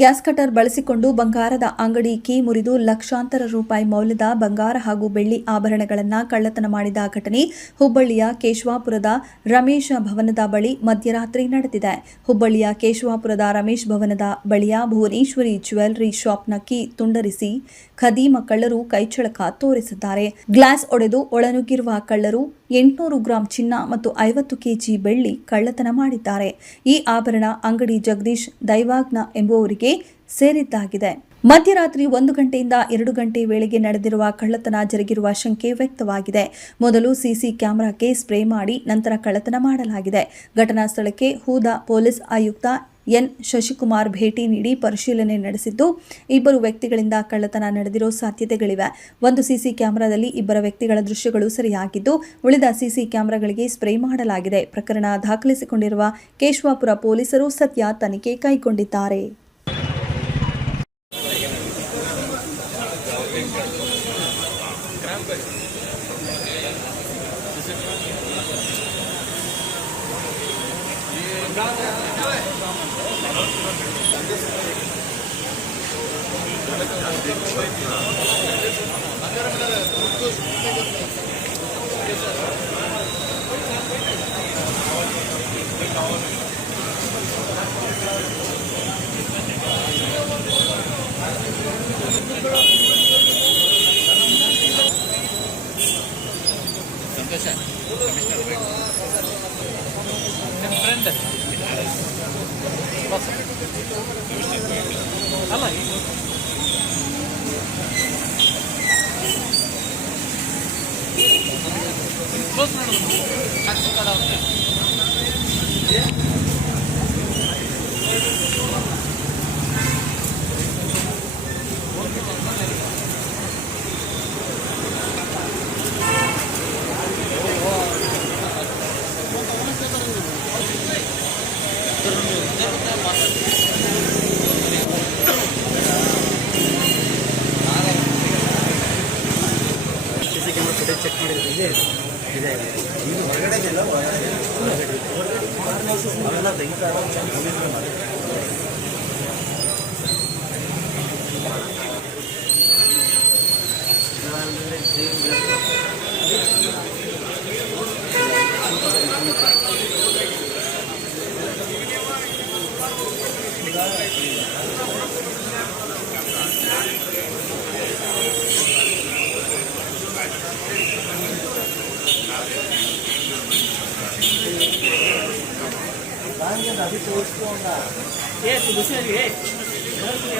Gas cutter ಬಳಸಿಕೊಂಡು ಬಂಗಾರದ ಅಂಗಡಿ ಕೀ ಮುರಿದು ಲಕ್ಷಾಂತರ ರೂಪಾಯಿ ಮೌಲ್ಯದ ಬಂಗಾರ ಹಾಗೂ ಬೆಳ್ಳಿ ಆಭರಣಗಳನ್ನು ಕಳ್ಳತನ ಮಾಡಿದ ಘಟನೆ ಹುಬ್ಬಳ್ಳಿಯ ಕೇಶವಾಪುರದ ರಮೇಶ್ ಭವನದ ಬಳಿ ಮಧ್ಯರಾತ್ರಿ ನಡೆದಿದೆ. ಹುಬ್ಬಳ್ಳಿಯ ಕೇಶವಾಪುರದ ರಮೇಶ್ ಭವನದ ಬಳಿಯ ಭುವನೇಶ್ವರಿ ಜ್ಯುವೆಲ್ಲರಿ ಶಾಪ್ನ ಕೀ ತುಂಡರಿಸಿ ಖದೀಮ ಕಳ್ಳರು ಕೈಚಳಕ ತೋರಿಸಿದ್ದಾರೆ. ಗ್ಲಾಸ್ ಒಡೆದು ಒಳನುಗ್ಗಿರುವ ಕಳ್ಳರು 800 ಗ್ರಾಂ ಚಿನ್ನ ಮತ್ತು 50 ಕೆಜಿ ಬೆಳ್ಳಿ ಕಳ್ಳತನ ಮಾಡಿದ್ದಾರೆ. ಈ ಆಭರಣ ಅಂಗಡಿ ಜಗದೀಶ್ ದೈವಾಜ್ಞ ಎಂಬುವರಿಗೆ ಸೇರಿದ್ದಾಗಿದೆ. ಮಧ್ಯರಾತ್ರಿ 1 ಗಂಟೆಯಿಂದ 2 ಗಂಟೆ ವೇಳೆಗೆ ನಡೆದಿರುವ ಕಳ್ಳತನ ಜರುಗಿರುವ ಶಂಕೆ ವ್ಯಕ್ತವಾಗಿದೆ. ಮೊದಲು ಸಿಸಿ ಕ್ಯಾಮೆರಾಕ್ಕೆ ಸ್ಪ್ರೇ ಮಾಡಿ ನಂತರ ಕಳ್ಳತನ ಮಾಡಲಾಗಿದೆ. ಘಟನಾ ಸ್ಥಳಕ್ಕೆ ಹೂದಾ ಪೊಲೀಸ್ ಆಯುಕ್ತ ಎನ್ ಶಶಿಕುಮಾರ್ ಭೇಟಿ ನೀಡಿ ಪರಿಶೀಲನೆ ನಡೆಸಿದ್ದು, ಇಬ್ಬರು ವ್ಯಕ್ತಿಗಳಿಂದ ಕಳ್ಳತನ ನಡೆದಿರೋ ಸಾಧ್ಯತೆಗಳಿವೆ. ಒಂದು ಸಿಸಿ ಕ್ಯಾಮೆರಾದಲ್ಲಿ ಇಬ್ಬರ ವ್ಯಕ್ತಿಗಳ ದೃಶ್ಯಗಳು ಸೆರೆಯಾಗಿದ್ದು, ಉಳಿದ ಸಿಸಿ ಕ್ಯಾಮೆರಾಗಳಿಗೆ ಸ್ಪ್ರೇ ಮಾಡಲಾಗಿದೆ. ಪ್ರಕರಣ ದಾಖಲಿಸಿಕೊಂಡಿರುವ ಕೇಶವಾಪುರ ಪೊಲೀಸರು ಸದ್ಯ ತನಿಖೆ ಕೈಗೊಂಡಿದ್ದಾರೆ. ಚೆಕ್ ಮಾಡಿದ್ರೆ ಇದೆ ಇದು ಹೊರಗಡೆ अभी तो उसको ये दूसरे ये घर से